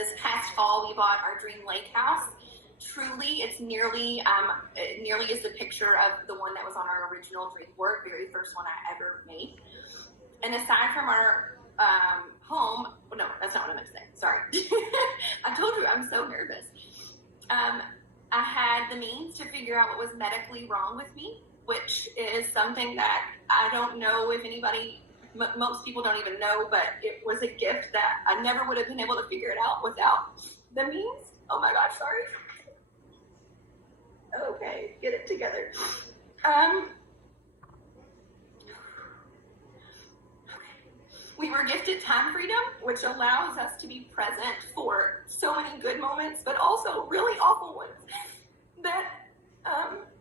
this past fall, we bought our dream lake house. Truly, it's nearly is the picture of the one that was on our original dream board, very first one I ever made. And aside from our home, well, no, that's not what I meant to say. Sorry. I told you I'm so nervous. I had the means to figure out what was medically wrong with me, which is something that I don't know if anybody, most people don't even know, but it was a gift that I never would have been able to figure it out without the means. Oh my gosh, sorry. Okay, get it together. We were gifted time freedom, which allows us to be present for so many good moments, but also really awful ones that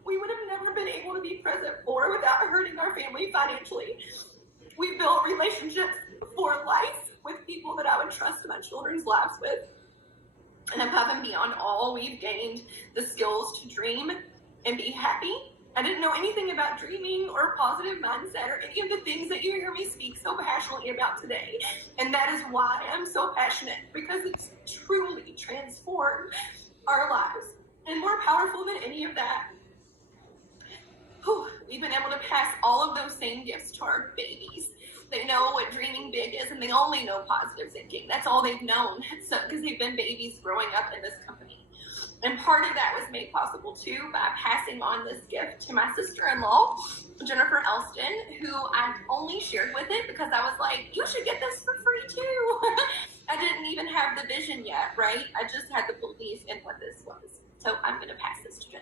we would have never been able to be present for without hurting our family financially. We built relationships for life with people that I would trust my children's lives with. And above and beyond all, we've gained the skills to dream and be happy. I didn't know anything about dreaming or positive mindset or any of the things that you hear me speak so passionately about today. And that is why I'm so passionate, because it's truly transformed our lives. And more powerful than any of that, we've been able to pass all of those same gifts to our babies. They know what dreaming big is, and they only know positive thinking. That's all they've known, because they've been babies growing up in this company. And part of that was made possible, too, by passing on this gift to my sister-in-law, Jennifer Elston, who I only shared with it because I was like, you should get this for free, too. I didn't even have the vision yet, right? I just had the belief in what this was. So I'm going to pass this to Jen.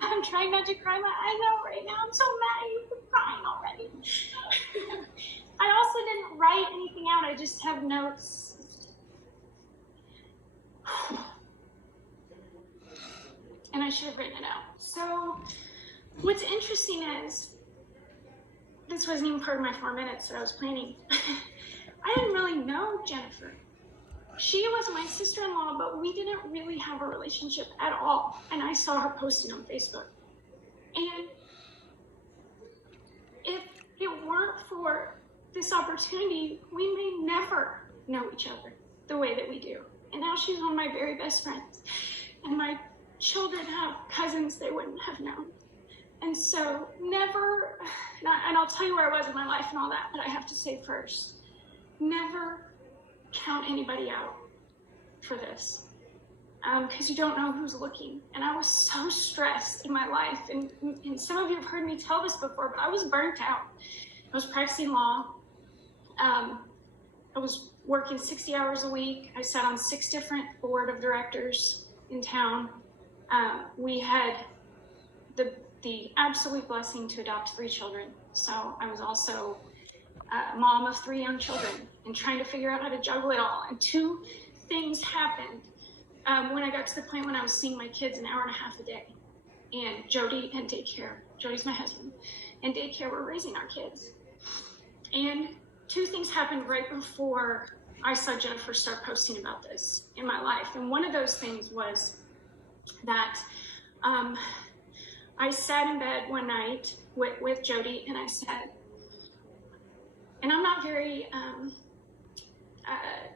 I'm trying not to cry my eyes out right now. I'm so mad at you for crying already. I also didn't write anything out. I just have notes. And I should have written it out. So what's interesting is, this wasn't even part of my 4 minutes that I was planning. I didn't really know Jennifer. She was my sister-in-law, but we didn't really have a relationship at all. And I saw her posting on Facebook. And if it weren't for this opportunity, we may never know each other the way that we do. And now she's one of my very best friends. And my children have cousins they wouldn't have known. And so never, and I'll tell you where I was in my life and all that, but I have to say first, never count anybody out for this, because you don't know who's looking. And I was so stressed in my life, and some of you have heard me tell this before, but I was burnt out. I was practicing law. I was working 60 hours a week. I sat on 6 different board of directors in town. We had the absolute blessing to adopt 3 children. So I was also a mom of 3 young children and trying to figure out how to juggle it all. And 2 things happened when I got to the point when I was seeing my kids an hour and a half a day. And Jody and daycare, Jody's my husband, and daycare were raising our kids. And 2 things happened right before I saw Jennifer start posting about this in my life. And one of those things was that I sat in bed one night with Jody, and I said, and I'm not very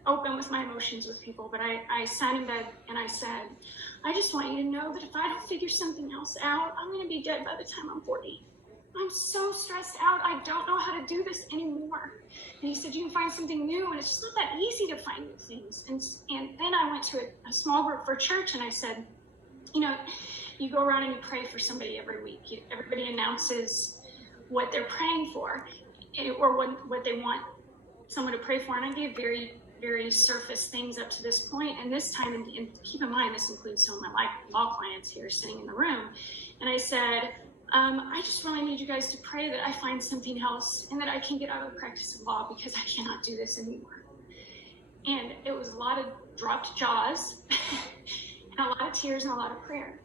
open with my emotions with people, but I sat in bed and I said, I just want you to know that if I don't figure something else out, I'm going to be dead by the time I'm 40. I'm so stressed out. I don't know how to do this anymore. And he said, you can find something new. And it's just not that easy to find new things. And then I went to a small group for church, and I said, you know, you go around and you pray for somebody every week. Everybody announces what they're praying for, or what they want someone to pray for. And I gave very, very surface things up to this point. And this time, and keep in mind, this includes some of my law clients here sitting in the room. And I said, I just really need you guys to pray that I find something else and that I can get out of the practice of law, because I cannot do this anymore. And it was a lot of dropped jaws and a lot of tears and a lot of prayer.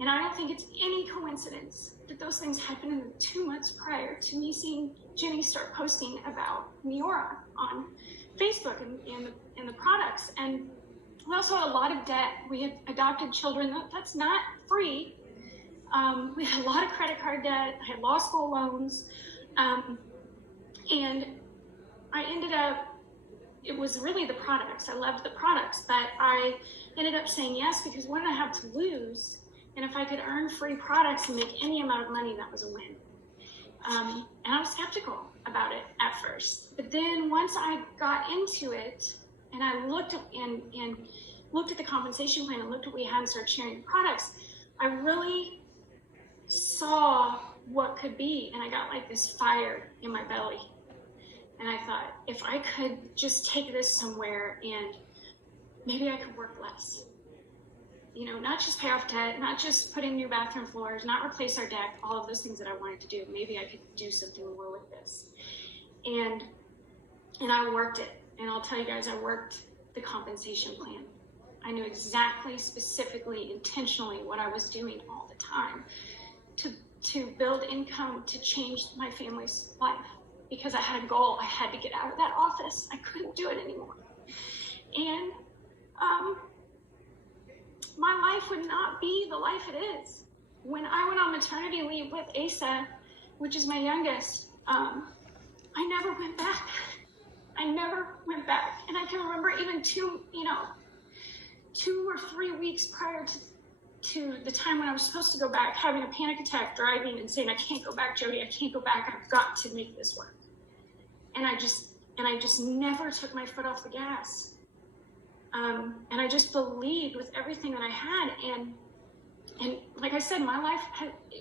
And I don't think it's any coincidence that those things happened in the 2 months prior to me seeing Jenny start posting about Miora on Facebook and the products. And we also had a lot of debt. We had adopted children. That's not free. We had a lot of credit card debt. I had law school loans. And I ended up it was really the products. I loved the products, but I ended up saying yes because what did I have to lose? And if I could earn free products and make any amount of money, that was a win. And I was skeptical about it at first. But then once I got into it and I looked at, and looked at the compensation plan and looked at what we had and started sharing the products, I really saw what could be. And I got like this fire in my belly. And I thought, if I could just take this somewhere and maybe I could work less. You know, not just pay off debt, not just put in new bathroom floors, not replace our deck, all of those things that I wanted to do. Maybe I could do something more with this. And I worked it. And I'll tell you guys, I worked the compensation plan. I knew exactly, specifically, intentionally what I was doing all the time to build income, to change my family's life. Because I had a goal. I had to get out of that office. I couldn't do it anymore. And my life would not be the life it is. When I went on maternity leave with Asa, which is my youngest, I never went back. I never went back. And I can remember even 2 or 3 weeks prior to the time when I was supposed to go back, having a panic attack driving and saying, I can't go back, Jody, I can't go back. I've got to make this work. And I just never took my foot off the gas. And I just believed with everything that I had. And like I said, my life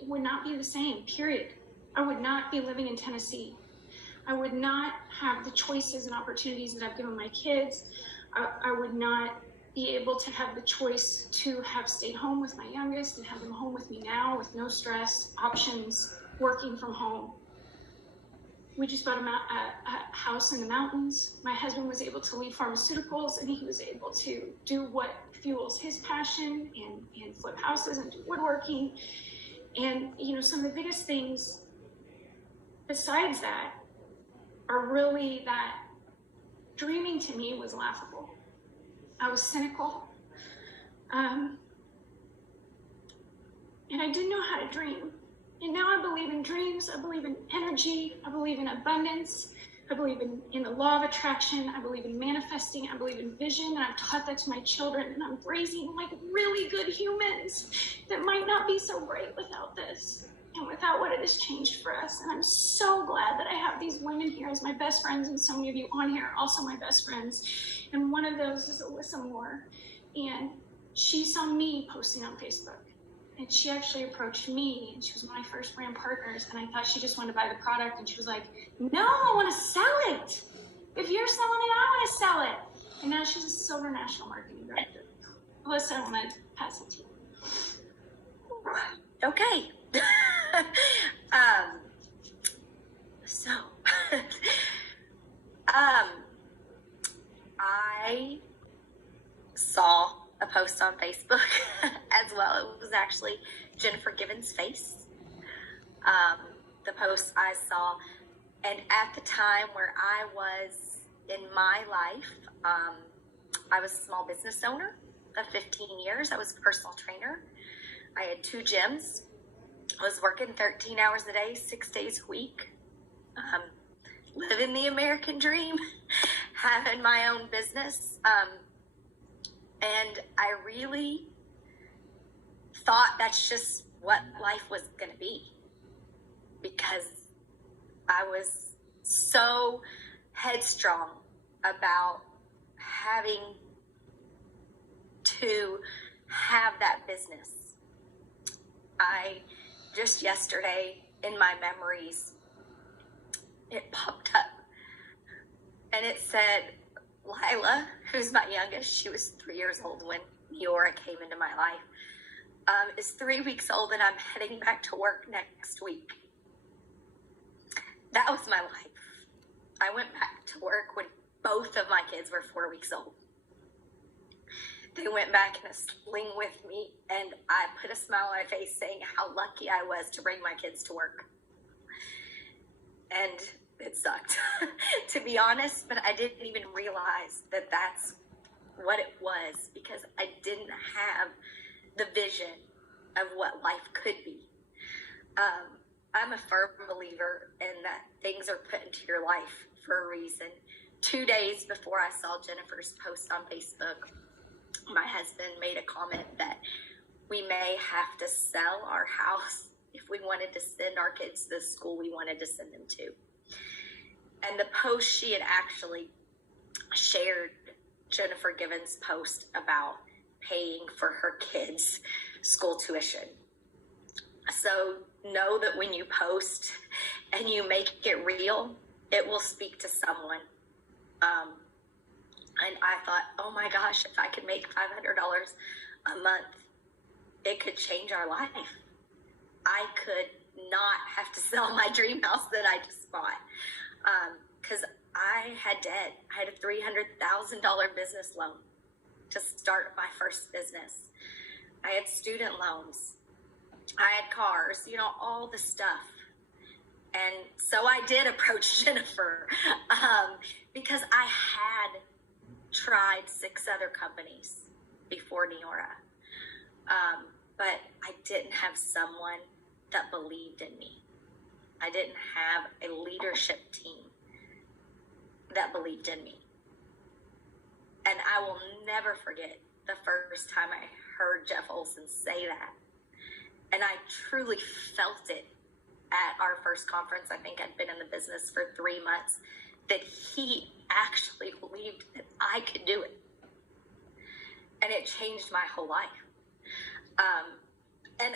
would not be the same, period. I would not be living in Tennessee. I would not have the choices and opportunities that I've given my kids. I would not be able to have the choice to have stayed home with my youngest and have them home with me now with no stress, options, working from home. We just bought a house in the mountains. My husband was able to leave pharmaceuticals and he was able to do what fuels his passion and flip houses and do woodworking. And, you know, some of the biggest things besides that are really that dreaming to me was laughable. I was cynical. And I didn't know how to dream. And now I believe in dreams. I believe in energy. I believe in abundance. I believe in the law of attraction. I believe in manifesting. I believe in vision. And I've taught that to my children. And I'm raising like really good humans that might not be so great without this and without what it has changed for us. And I'm so glad that I have these women here as my best friends. And so many of you on here are also my best friends. And one of those is Alyssa Moore. And she saw me posting on Facebook. And she actually approached me, and she was one of my first brand partners, and I thought she just wanted to buy the product, and she was like, no, I want to sell it. If you're selling it, I want to sell it. And now she's a Silver National Marketing Director. Alyssa, I want to pass it to you. Okay. I saw a post on Facebook as well. It was actually Jennifer Given's face. The post I saw, and at the time where I was in my life, I was a small business owner of 15 years. I was a personal trainer. I had 2 gyms. I was working 13 hours a day, 6 days a week, living the American dream, having my own business. And I really thought that's just what life was going to be, because I was so headstrong about having to have that business. I just yesterday in my memories, it popped up and it said, Lila, who's my youngest, she was 3 years old when Neora came into my life, is 3 weeks old and I'm heading back to work next week. That was my life. I went back to work when both of my kids were 4 weeks old. They went back in a sling with me, and I put a smile on my face saying how lucky I was to bring my kids to work. And it sucked, to be honest, but I didn't even realize that that's what it was, because I didn't have the vision of what life could be. I'm a firm believer in that things are put into your life for a reason. 2 days before I saw Jennifer's post on Facebook, my husband made a comment that we may have to sell our house if we wanted to send our kids to the school we wanted to send them to. And the post, she had actually shared Jennifer Given's post about paying for her kids' school tuition. So know that when you post and you make it real, it will speak to someone. And I thought, oh my gosh, if I could make $500 a month, it could change our life. I could not have to sell my dream house that I just bought. Because I had debt. I had a $300,000 business loan to start my first business. I had student loans. I had cars, all the stuff. And so I did approach Jennifer because I had tried 6 other companies before Neora. But I didn't have someone that believed in me. I didn't have a leadership team that believed in me. And I will never forget the first time I heard Jeff Olson say that. And I truly felt it at our first conference. I think I'd been in the business for 3 months, that he actually believed that I could do it. And it changed my whole life. And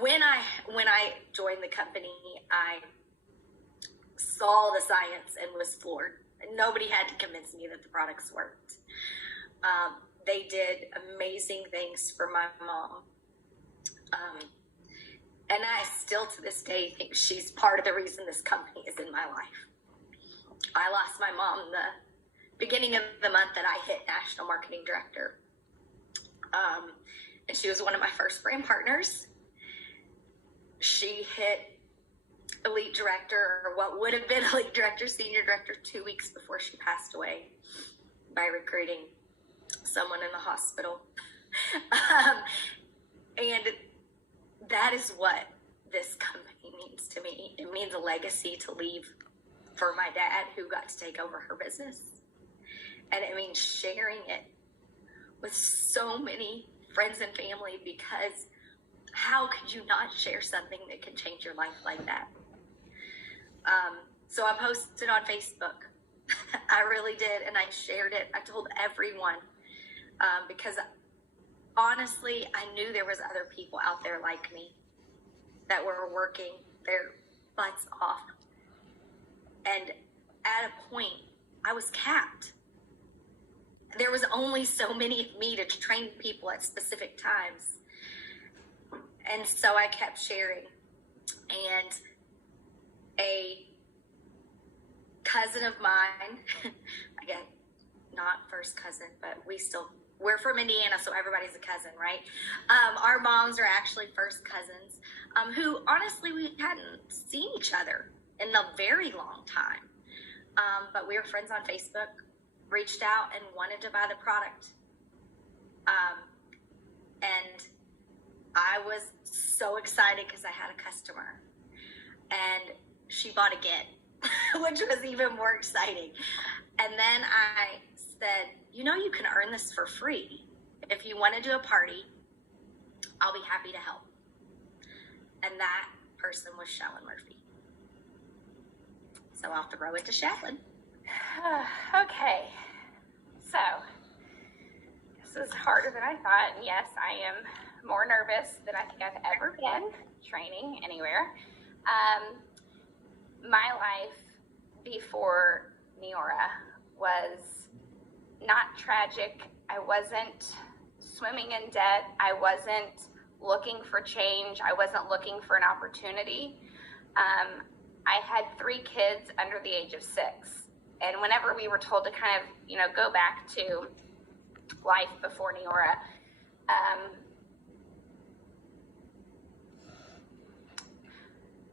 when I joined the company, I saw the science and was floored. Nobody had to convince me that the products worked. They did amazing things for my mom. And I still to this day think she's part of the reason this company is in my life. I lost my mom the beginning of the month that I hit National Marketing Director. And she was one of my first brand partners. She hit Elite Director, or what would have been Elite Director, Senior Director, 2 weeks before she passed away by recruiting someone in the hospital. And that is what this company means to me. It means a legacy to leave for my dad, who got to take over her business. And it means sharing it with so many friends and family, because how could you not share something that can change your life like that? So I posted on Facebook. I really did, and I shared it. I told everyone, because honestly, I knew there was other people out there like me that were working their butts off. And at a point, I was capped. There was only so many of me to train people at specific times. And so I kept sharing. And a cousin of mine, again, not first cousin, but we're from Indiana, so everybody's a cousin, right? Our moms are actually first cousins, who honestly we hadn't seen each other in a very long time. But we were friends on Facebook, reached out and wanted to buy the product. And I was so excited because I had a customer. And she bought again, which was even more exciting. And then I said, you can earn this for free. If you want to do a party, I'll be happy to help. And that person was Shallon Murphy. So I'll throw it to Shallon. Okay. So, this is harder than I thought. And yes, I am more nervous than I think I've ever been training anywhere. My life before Neora was not tragic. I wasn't swimming in debt. I wasn't looking for change. I wasn't looking for an opportunity. I had 3 kids under the age of 6. And whenever we were told to kind of, go back to life before Neora,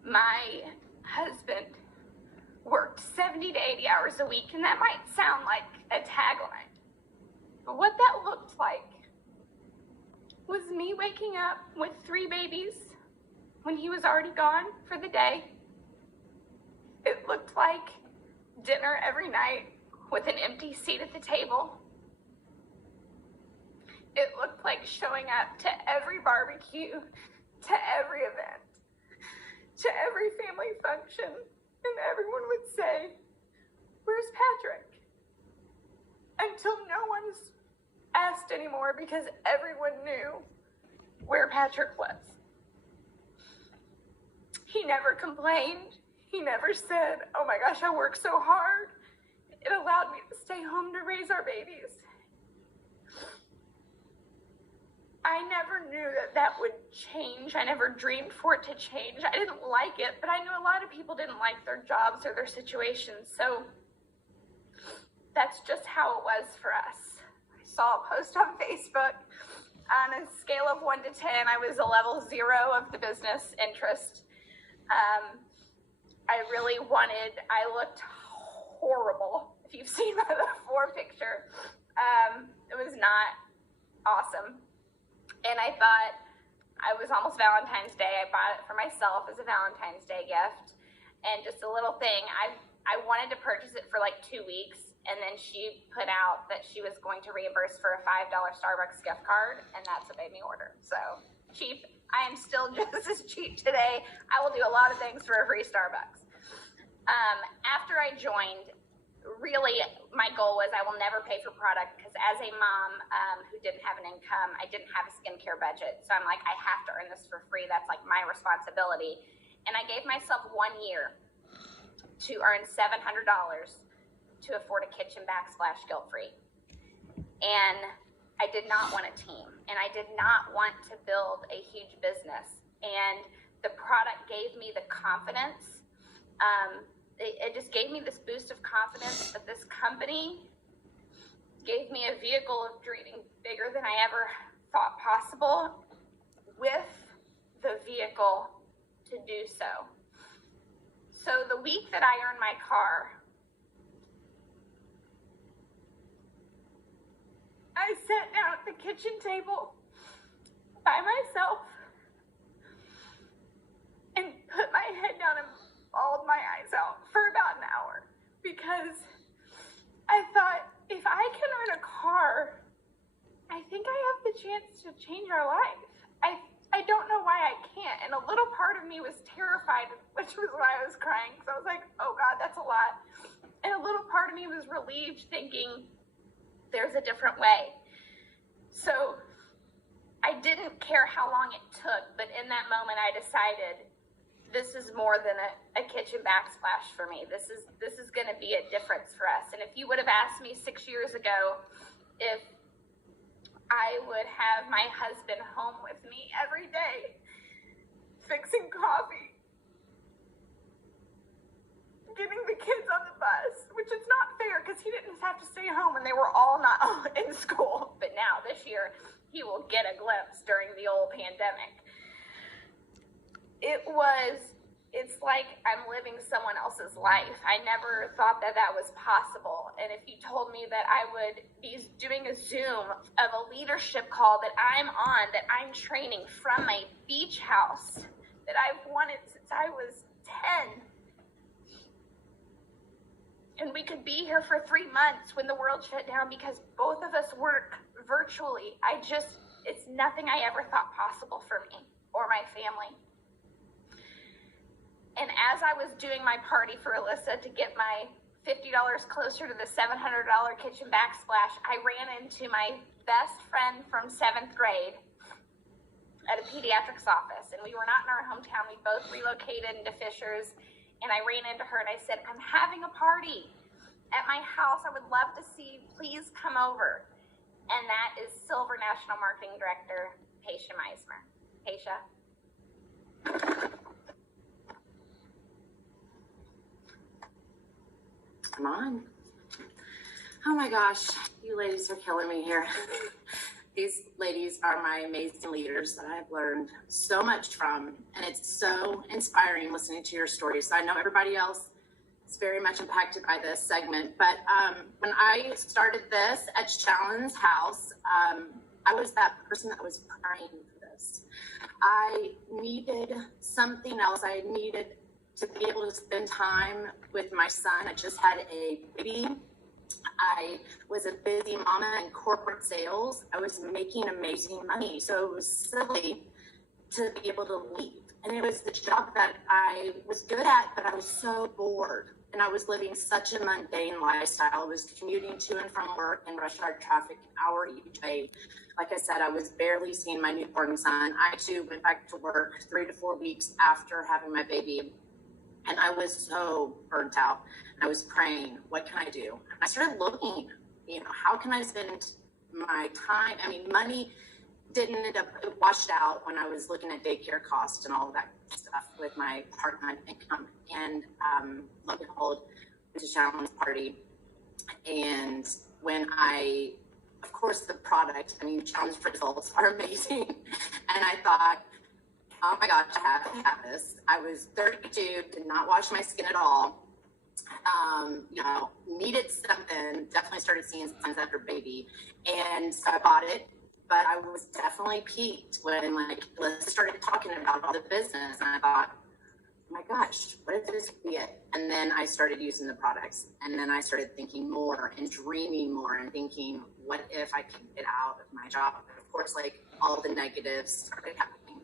my husband worked 70 to 80 hours a week, and that might sound like a tagline, but what that looked like was me waking up with 3 babies when he was already gone for the day. It looked like dinner every night with an empty seat at the table. It looked like showing up to every barbecue, to every event, to every family function, and everyone would say, "Where's Patrick?" Until no one's asked anymore because everyone knew where Patrick was. He never complained. He never said, "Oh my gosh, I work so hard. It allowed me to stay home to raise our babies." I never knew that that would change. I never dreamed for it to change. I didn't like it, but I knew a lot of people didn't like their jobs or their situations. So that's just how it was for us. I saw a post on Facebook. On a scale of 1 to 10, I was a level 0 of the business interest. I looked horrible. If you've seen the before picture, it was not awesome. And I thought, I was almost Valentine's Day. I bought it for myself as a Valentine's Day gift. And just a little thing, I wanted to purchase it for like 2 weeks. And then she put out that she was going to reimburse for a $5 Starbucks gift card. And that's what made me order. So cheap. I am still just as cheap today. I will do a lot of things for a free Starbucks. After I joined, really my goal was I will never pay for product because as a mom who didn't have an income, I didn't have a skincare budget. So I'm like, I have to earn this for free. That's like my responsibility. And I gave myself 1 year to earn $700 to afford a kitchen backsplash guilt-free. And I did not want a team, and I did not want to build a huge business. And the product gave me the confidence. It just gave me this boost of confidence that this company gave me a vehicle of dreaming bigger than I ever thought possible with the vehicle to do so. So the week that I earned my car, I sat down at the kitchen table by myself and put my head down and bawled my eyes out for about an hour because I thought, if I can earn a car, I think I have the chance to change our life. I don't know why I can't. And a little part of me was terrified, which was why I was crying. So I was like, oh God, that's a lot. And a little part of me was relieved, thinking there's a different way. So I didn't care how long it took, but in that moment I decided this is more than a kitchen backsplash for me. This is going to be a difference for us. And if you would have asked me 6 years ago if I would have my husband home with me every day, fixing coffee, getting the kids on the bus, which is not fair because he didn't have to stay home and they were all not in school. But now this year, he will get a glimpse during the old pandemic. It's like I'm living someone else's life. I never thought that that was possible. And if you told me that I would be doing a Zoom of a leadership call that I'm on, that I'm training from my beach house, that I've wanted since I was 10, and we could be here for 3 months when the world shut down because both of us work virtually. It's nothing I ever thought possible for me or my family. And as I was doing my party for Alyssa to get my $50 closer to the $700 kitchen backsplash, I ran into my best friend from 7th grade at a pediatrics office. And we were not in our hometown. We both relocated into Fishers. And I ran into her and I said, I'm having a party at my house. I would love to see you. Please come over. And that is Silver National Marketing Director, Paisha Meismer. Paisha. Come on. Oh my gosh, you ladies are killing me here. These ladies are my amazing leaders that I've learned so much from, and it's so inspiring listening to your stories. So I know everybody else is very much impacted by this segment, but when I started this at Shallon's house, I was that person that was praying for this. I needed something else. I needed to be able to spend time with my son. I just had a baby, I was a busy mama in corporate sales. I was making amazing money. So it was silly to be able to leave. And it was the job that I was good at, but I was so bored. And I was living such a mundane lifestyle. I was commuting to and from work in rush hour traffic, an hour each way. Like I said, I was barely seeing my newborn son. I too went back to work 3 to 4 weeks after having my baby. And I was so burnt out. I was praying, what can I do? I started looking, how can I spend my time? I mean, money didn't end up, it washed out when I was looking at daycare costs and all of that stuff with my part-time income. And lo and behold, went to Shannon's party. And when of course, the product, Shannon's results are amazing. And I thought, oh my gosh, I have to have this. I was 32, did not wash my skin at all. Needed something, definitely started seeing signs after baby. And so I bought it, but I was definitely peaked when Alyssa started talking about all the business. And I thought, oh my gosh, what if this could be it? And then I started using the products. And then I started thinking more and dreaming more and thinking, what if I can get out of my job? And of course, all the negatives started happening.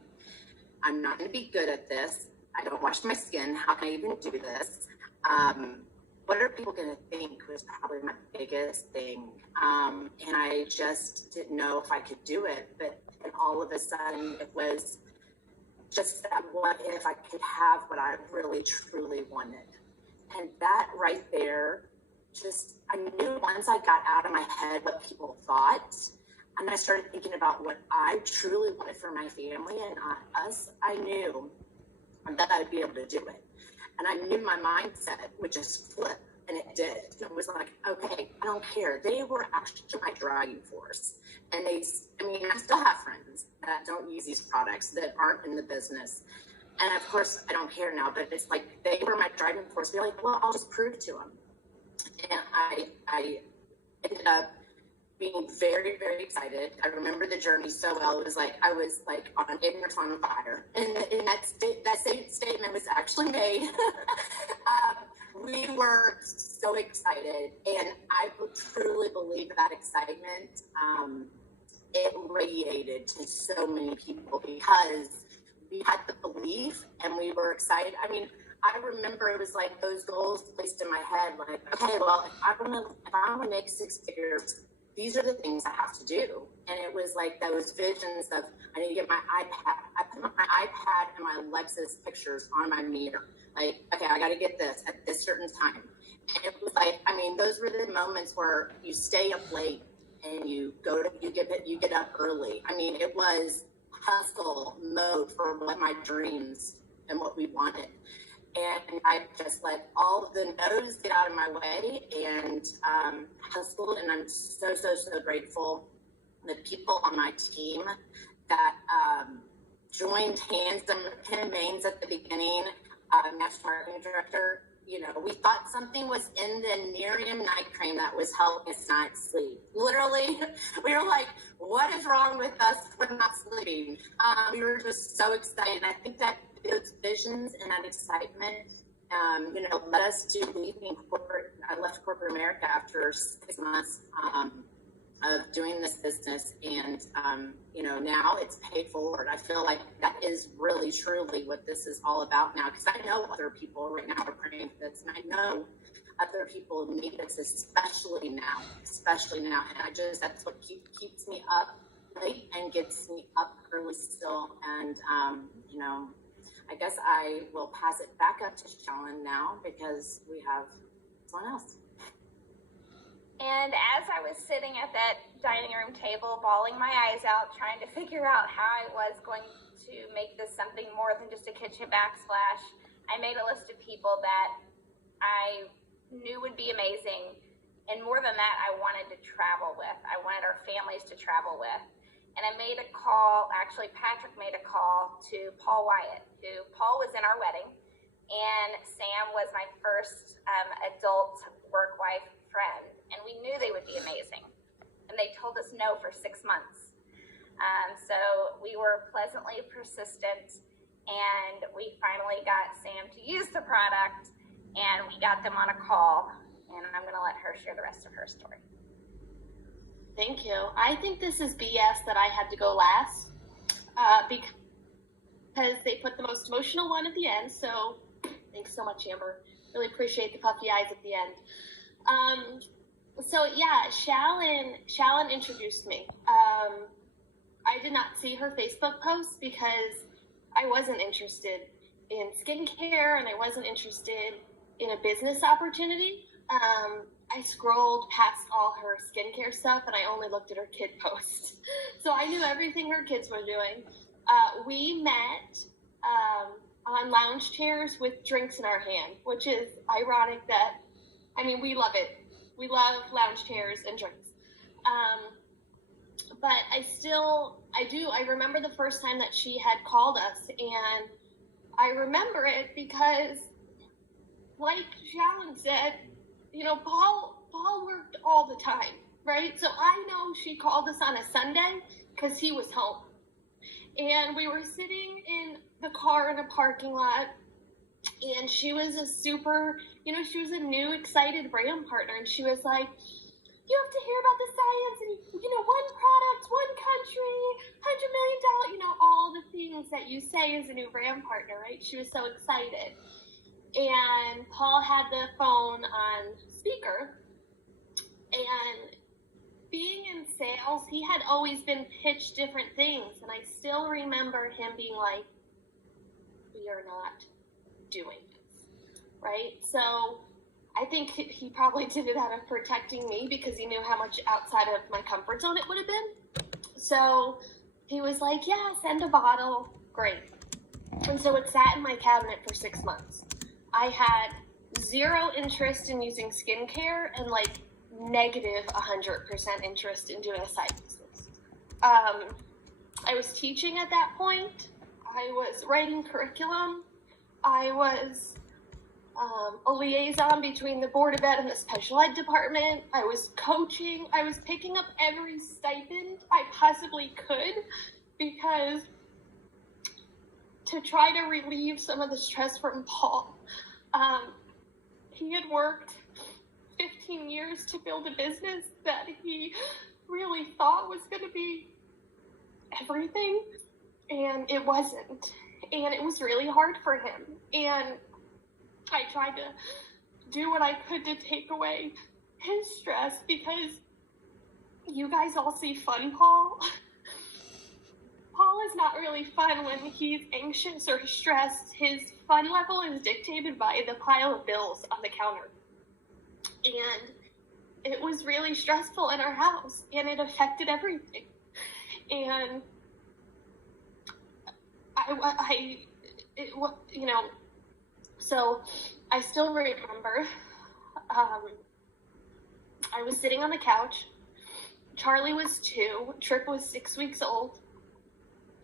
I'm not going to be good at this. I don't wash my skin. How can I even do this? What are people going to think was probably my biggest thing. And I just didn't know if I could do it. But then all of a sudden, it was just that what if I could have what I really, truly wanted. And that right there, I knew once I got out of my head what people thought, and I started thinking about what I truly wanted for my family and us, I knew that I would be able to do it. And I knew my mindset would just flip, and it did. It was like, okay, I don't care. They were actually my driving force. And I still have friends that don't use these products, that aren't in the business. And of course, I don't care now, but it's like they were my driving force. Be like, well, I'll just prove to them. And I ended up being very, very excited. I remember the journey so well. It was like I was on ignorance on fire. And that same statement was actually made. We were so excited, and I truly believe that excitement, it radiated to so many people because we had the belief and we were excited. I remember it was like those goals placed in my head, okay, well, if I want to make 6 figures, these are the things I have to do. And it was like those visions of, I need to get my iPad. I put my iPad and my Lexus pictures on my mirror. Okay, I got to get this at this certain time. And it was those were the moments where you stay up late and you get up early. It was hustle mode for what my dreams and what we wanted. And I just let all of the no's get out of my way and hustled. And I'm so, so, so grateful. The people on my team that joined hands, Kim Maines at the beginning, National Marketing Director, we thought something was in the Nerium night cream that was helping us not sleep. Literally, we were like, what is wrong with us for not sleeping? We were just so excited. I think that those visions and that excitement, led us to leaving corporate. I left corporate America after 6 months of doing this business, and now it's paid forward. I feel like that is really truly what this is all about now, because I know other people right now are praying for this, and I know other people need this, especially now. And that's what keeps me up late and gets me up early still. And I guess I will pass it back up to Shannon now because we have someone else. And as I was sitting at that dining room table, bawling my eyes out, trying to figure out how I was going to make this something more than just a kitchen backsplash, I made a list of people that I knew would be amazing. And more than that, I wanted to travel with. I wanted our families to travel with. And I made a call, actually Patrick made a call to Paul Wyatt, Paul was in our wedding, and Sam was my first adult work wife friend. And we knew they would be amazing. And they told us no for 6 months. So we were pleasantly persistent, and we finally got Sam to use the product, and we got them on a call. and I'm going to let her share the rest of her story. Thank you. I think this is BS that I had to go last because they put the most emotional one at the end. So thanks so much, Amber. Really appreciate the puffy eyes at the end. So yeah, Shallon introduced me. I did not see her Facebook post because I wasn't interested in skincare and I wasn't interested in a business opportunity. I scrolled past all her skincare stuff and I only looked at her kid posts. So I knew everything her kids were doing. We met on lounge chairs with drinks in our hand, which is ironic that, I mean, we love it. We love lounge chairs and drinks. But I remember the first time that she had called us, and I remember it because, like Shallon said, you know, Paul worked all the time, right? So I know she called us on a Sunday because he was home. And we were sitting in the car in a parking lot, and she was she was a new, excited Ram partner, and she was like, you have to hear about the science, and, one product, one country, $100 million, all the things that you say as a new Ram partner, right? She was so excited. And Paul had the phone on speaker, and being in sales, he had always been pitched different things, and I still remember him being like, we are not doing this, right? So I think he probably did it out of protecting me because he knew how much outside of my comfort zone it would have been. So he was like, yeah, send a bottle, great. And so it sat in my cabinet for 6 months. I had zero interest in using skincare and negative 100% interest in doing a side business. I was teaching at that point. I was writing curriculum. I was a liaison between the Board of Ed and the Special Ed department. I was coaching. I was picking up every stipend I possibly could because to try to relieve some of the stress from Paul. He had worked 15 years to build a business that he really thought was going to be everything, and it wasn't. And it was really hard for him. And I tried to do what I could to take away his stress because you guys all see fun Paul. Paul is not really fun when he's anxious or stressed. His fun level is dictated by the pile of bills on the counter. And it was really stressful in our house, and it affected everything. And so I still remember, I was sitting on the couch. Charlie was 2, Trip was 6 weeks old,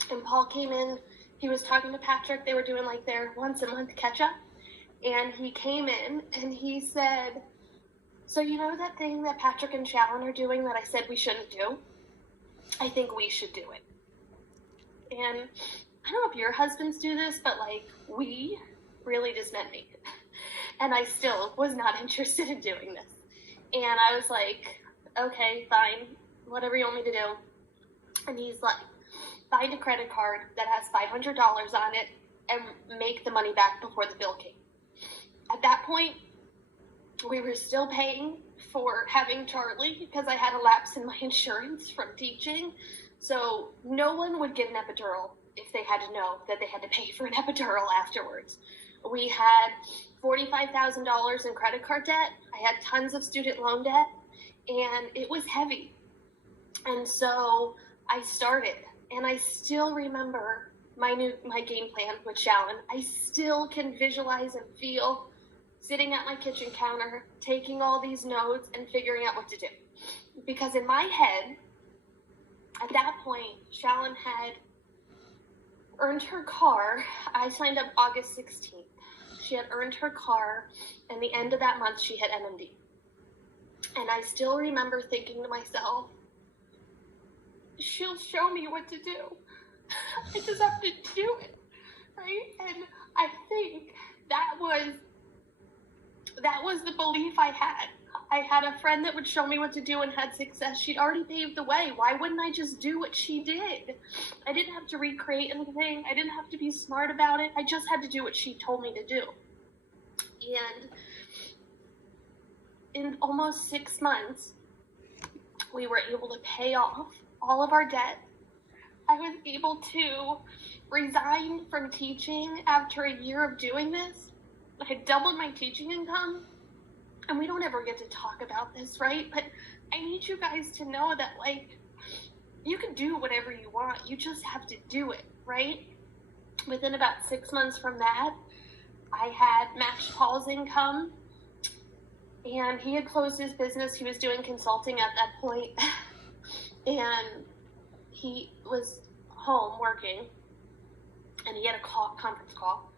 and Paul came in. He was talking to Patrick. They were doing their once a month catch up, and he came in and he said, so you know that thing that Patrick and Shallon are doing that I said we shouldn't do? I think we should do it. And I don't know if your husbands do this, but we really just meant me. And I still was not interested in doing this. And I was like, okay, fine, whatever you want me to do. And he's like, find a credit card that has $500 on it and make the money back before the bill came. At that point, we were still paying for having Charlie because I had a lapse in my insurance from teaching. So no one would get an epidural if they had to know that they had to pay for an epidural afterwards. We had $45,000 in credit card debt. I had tons of student loan debt, and it was heavy. And so I started, and I still remember my game plan with Shallon. I still can visualize and feel sitting at my kitchen counter, taking all these notes and figuring out what to do. Because in my head, at that point, Shallon had earned her car. I signed up August 16th. She had earned her car, and the end of that month, she hit NMD. And I still remember thinking to myself, she'll show me what to do. I just have to do it, right? And I think that was that was the belief I had. I had a friend that would show me what to do and had success. She'd already paved the way. Why wouldn't I just do what she did? I didn't have to recreate anything. I didn't have to be smart about it. I just had to do what she told me to do. And in almost 6 months, we were able to pay off all of our debt. I was able to resign from teaching after a year of doing this. I had doubled my teaching income. And we don't ever get to talk about this, right? But I need you guys to know that, like, you can do whatever you want. You just have to do it, right? Within about 6 months from that, I had matched Paul's income. And he had closed his business. He was doing consulting at that point. And he was home working. And he had a conference call.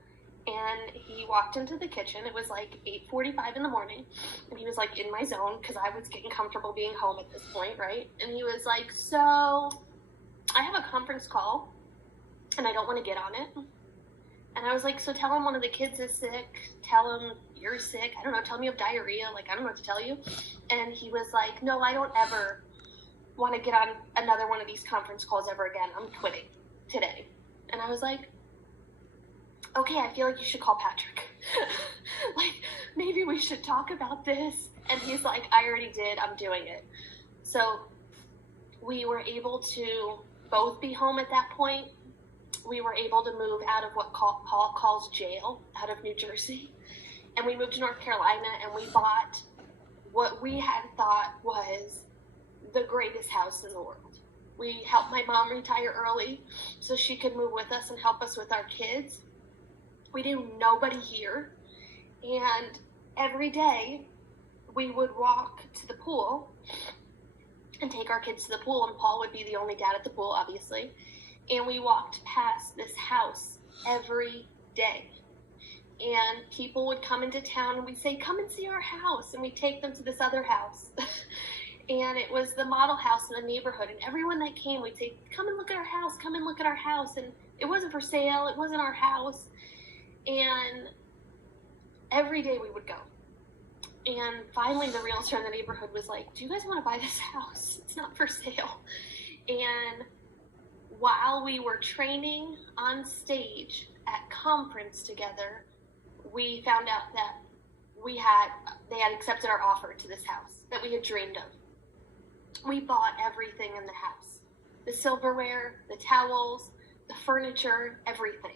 And he walked into the kitchen. It was like 8:45 in the morning. And he was like in my zone because I was getting comfortable being home at this point, right? And he was like, so I have a conference call and I don't want to get on it. And I was like, so tell him one of the kids is sick. Tell him you're sick. I don't know. Tell me you have diarrhea. Like, I don't know what to tell you. And he was like, no, I don't ever want to get on another one of these conference calls ever again. I'm quitting today. And I was like, okay, I feel like you should call Patrick. Like, maybe we should talk about this. And he's like, I already did. I'm doing it. So we were able to both be home at that point. We were able to move out of what Paul calls jail, out of New Jersey. And we moved to North Carolina, and we bought what we had thought was the greatest house in the world. We helped my mom retire early so she could move with us and help us with our kids. We knew nobody here, and every day we would walk to the pool and take our kids to the pool, and Paul would be the only dad at the pool, obviously, and we walked past this house every day, and people would come into town, and we'd say, come and see our house, and we'd take them to this other house, and it was the model house in the neighborhood, and everyone that came, we'd say, come and look at our house, come and look at our house, and it wasn't for sale, it wasn't our house. And every day we would go. And finally the realtor in the neighborhood was like, do you guys want to buy this house? It's not for sale. And while we were training on stage at conference together, we found out that they had accepted our offer to this house that we had dreamed of. We bought everything in the house. The silverware, the towels, the furniture, everything.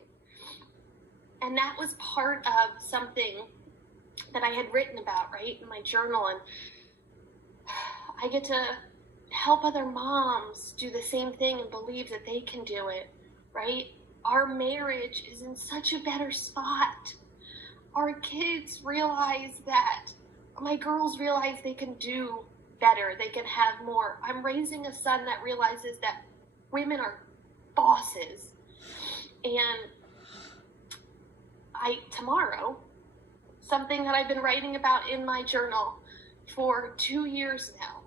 And that was part of something that I had written about, right, in my journal. And I get to help other moms do the same thing and believe that they can do it, right? Our marriage is in such a better spot. Our kids realize that, my girls realize they can do better. They can have more. I'm raising a son that realizes that women are bosses. And tomorrow, something that I've been writing about in my journal for 2 years now.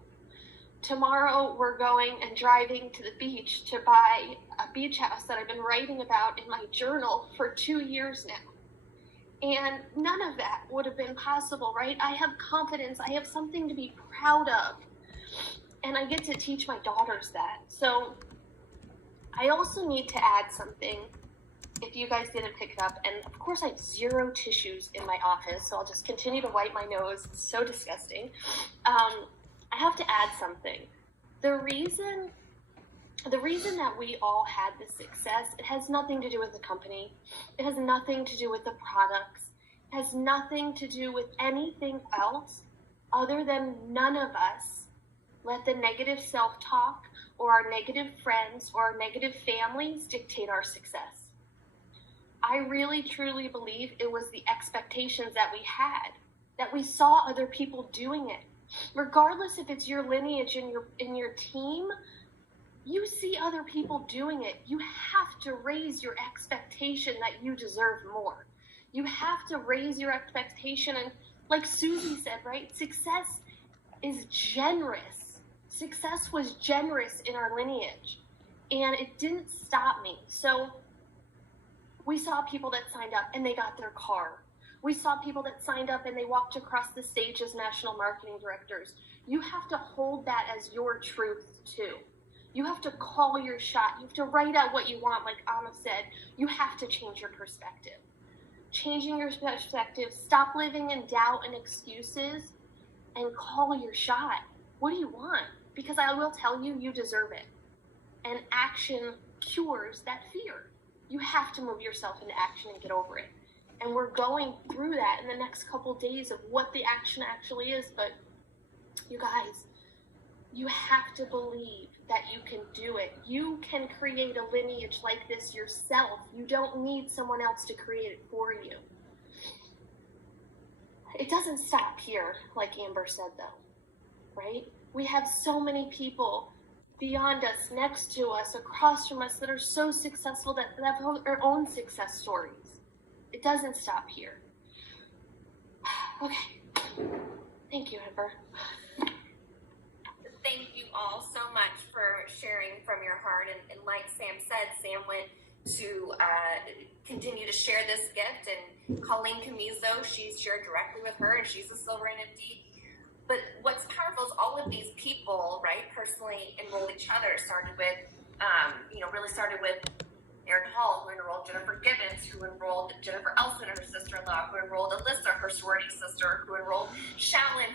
Tomorrow we're going and driving to the beach to buy a beach house that I've been writing about in my journal for 2 years now. And none of that would have been possible, right? I have confidence. I have something to be proud of. And I get to teach my daughters that. So I also need to add something, if you guys didn't pick it up. And of course I have 0 tissues in my office, so I'll just continue to wipe my nose. It's so disgusting. I have to add something. The reason that we all had this success, it has nothing to do with the company. It has nothing to do with the products. It has nothing to do with anything else other than none of us let the negative self-talk or our negative friends or our negative families dictate our success. I really truly believe it was the expectations that we had, that we saw other people doing it. Regardless if it's your lineage in your team, you see other people doing it. You have to raise your expectation that you deserve more. You have to raise your expectation. And like Susie said, right? Success is generous. Success was generous in our lineage. And it didn't stop me. So we saw people that signed up and they got their car. We saw people that signed up and they walked across the stage as national marketing directors. You have to hold that as your truth too. You have to call your shot. You have to write out what you want, like Anna said. You have to change your perspective. Changing your perspective, stop living in doubt and excuses, and call your shot. What do you want? Because I will tell you, you deserve it. And action cures that fear. You have to move yourself into action and get over it. And we're going through that in the next couple days of what the action actually is. But you guys, you have to believe that you can do it. You can create a lineage like this yourself. You don't need someone else to create it for you. It doesn't stop here, like Amber said, though, right? We have so many people beyond us, next to us, across from us that are so successful that have their own success stories. It doesn't stop here. Okay. Thank you, Amber. Thank you all so much for sharing from your heart. And like Sam said, Sam went to continue to share this gift. And Colleen Camizo, she's shared directly with her, and she's a silver NFD. But what's powerful is all of these people, right, personally enrolled each other. Started with, really started with Erin Hall, who enrolled Jennifer Gibbons, who enrolled Jennifer Elson, her sister-in-law, who enrolled Alyssa, her sorority sister, who enrolled Shallon,